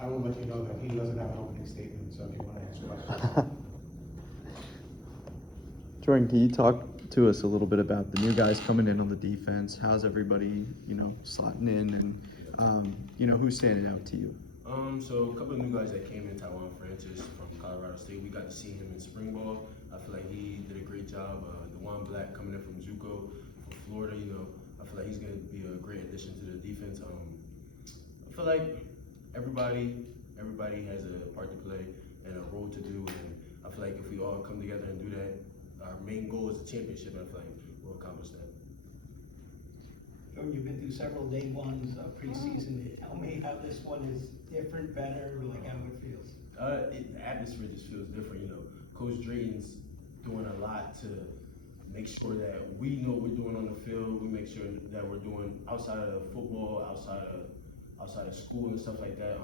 I will let you know that he doesn't have an opening statement, so if you want to ask questions. Jordan, can you talk to us a little bit about the new guys coming in on the defense? How's everybody, slotting in, and who's standing out to you? So a couple of new guys that came in, Taiwan Francis from Colorado State, we got to see him in spring ball. I feel like he did a great job. DeJuan Black coming in from JUCO from Florida, I feel like he's going to be a great addition to the defense. I feel like everybody has a part to play and a role to do, and I feel like if we all come together and do that, our main goal is a championship, and I feel like we'll accomplish that. Jordan, you've been through several day ones, preseason. Tell me how this one is different, better, like how it feels. The atmosphere just feels different. Coach Drayton's doing a lot to make sure that we know what we're doing on the field. We make sure that we're doing outside of football, outside of school and stuff like that.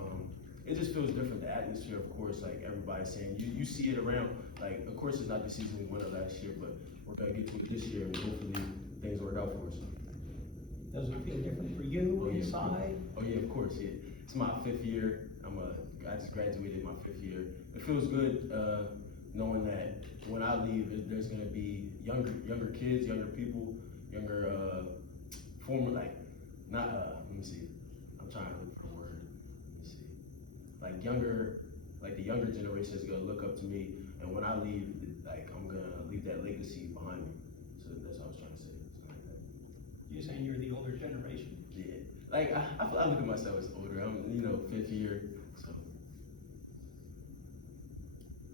It just feels different. The atmosphere, of course, like everybody's saying, you see it around. Like, of course, it's not the season we won last year, but we're gonna get to it this year, and hopefully things work out for us. Does it feel different for you inside? Oh yeah, of course. Yeah, it's my 5th year. I just graduated my 5th year. It feels good knowing that when I leave, there's gonna be younger kids, younger people, younger former not let me see. I'm trying to look for a word. Let me see. The younger generation is gonna look up to me, and when I leave, I'm gonna leave that legacy behind me. So that's what I was trying to say. Something like that. You're saying you're the older generation? Yeah, I look at myself as older. I'm 5th year, so.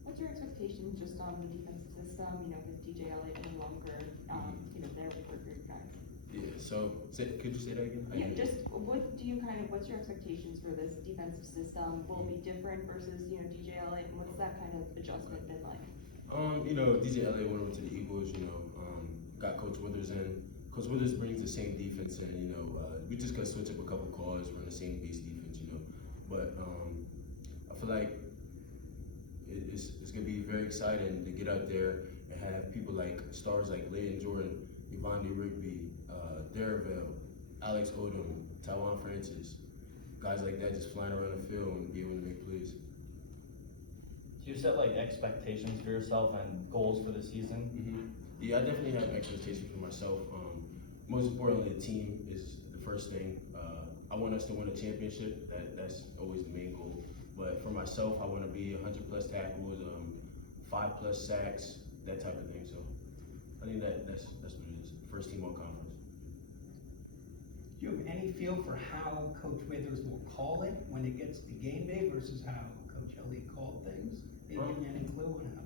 What's your expectation just on the defensive system? With DJ Elliott no longer, there with your guys. Yeah. So, could you say that again? Yeah. Just what's your expectations for this defensive system? Will it be different versus DJ Elliott? And what's that kind of adjustment been like? DJ Elliott went over to the Eagles. Got Coach Withers in. Coach Withers brings the same defense in. We just gotta switch up a couple calls, run the same base defense. But I feel like it's gonna be very exciting to get out there and have people like stars like Layton Jordan, Yvonne Rigby, Darrell, Alex Odom, Taiwan Francis, guys like that just flying around the field and be able to make plays. Do you set expectations for yourself and goals for the season? Mm-hmm. Yeah, I definitely have expectations for myself. Most importantly, the team is the first thing. I want us to win a championship. That's always the main goal. But for myself, I want to be 100+ tackles, 5+ sacks, that type of thing. So I think that's what it is. First team all conference. Do you have any feel for how Coach Withers will call it when it gets to game day versus how Coach Elliott called things? Did you have any clue on how?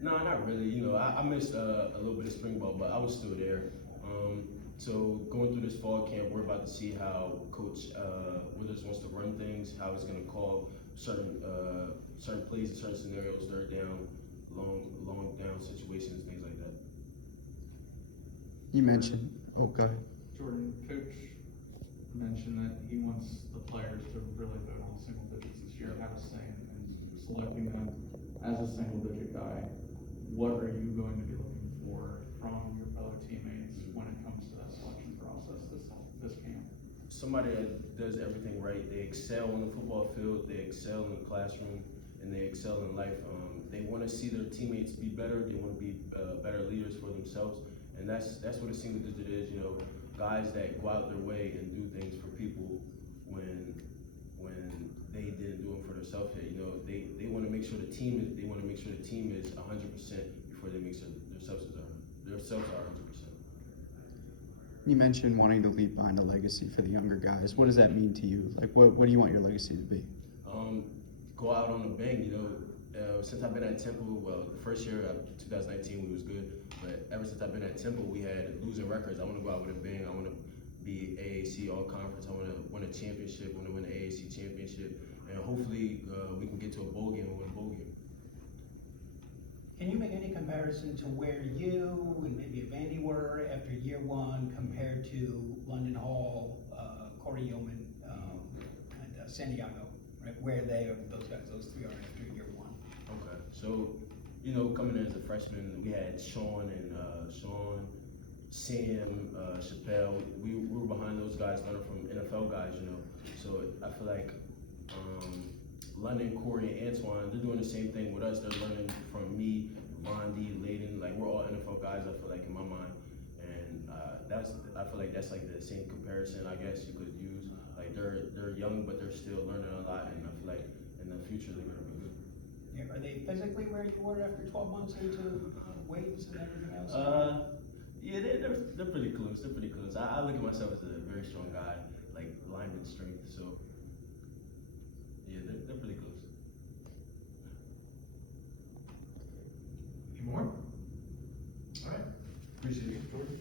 No, not really. I missed a little bit of spring ball, but I was still there. So going through this fall camp, we're about to see how Coach Withers wants to run things, how he's going to call certain plays, certain scenarios, third down, long down situations, things like that. You mentioned. Oh, go ahead. Jordan, Coach mentioned that he wants the players to really vote on single digits this year, have a say in selecting them as a single digit guy. What are you going to be looking for from your fellow teammates when it comes to that selection process this camp? Somebody that does everything right. They excel on the football field, they excel in the classroom, and they excel in life. They want to see their teammates be better. They want to be better leaders for themselves, and that's what a single digit is. Guys that go out their way and do things for people when they didn't do them for themselves. They want to make sure the team is. They want to make sure the team is 100% before they make sure themselves are 100%. You mentioned wanting to leave behind a legacy for the younger guys. What does that mean to you? What do you want your legacy to be? Go out on a bang. Since I've been at Temple, the first year, 2019, we was good. But ever since I've been at Temple, we had losing records. I want to go out with a bang. I want to be AAC All Conference. I want to win a championship. I want to win the AAC championship, and hopefully we can get to a bowl game and win a bowl game. Can you make any comparison to where you and maybe Vandy were after year one compared to London Hall, Corey Yeoman, and San Diego, right? Where those three are after year one? Okay, so coming in as a freshman, we had Sean, Sam, Chappelle. We were behind those guys, learning from NFL guys. So I feel like London, Corey, and Antoine, they're doing the same thing with us. They're learning from me, Vondi, Layden. Like, we're all NFL guys, I feel like, in my mind. And I feel like that's like the same comparison, I guess, you could use. Like, they're young, but they're still learning a lot. And I feel like in the future, they're going to be good. Yeah, are they physically where you were after 12 months into weights and everything else? Yeah, they're pretty close. They're pretty close. I look at myself as a very strong guy, like lineman strength. So, yeah, they're pretty close.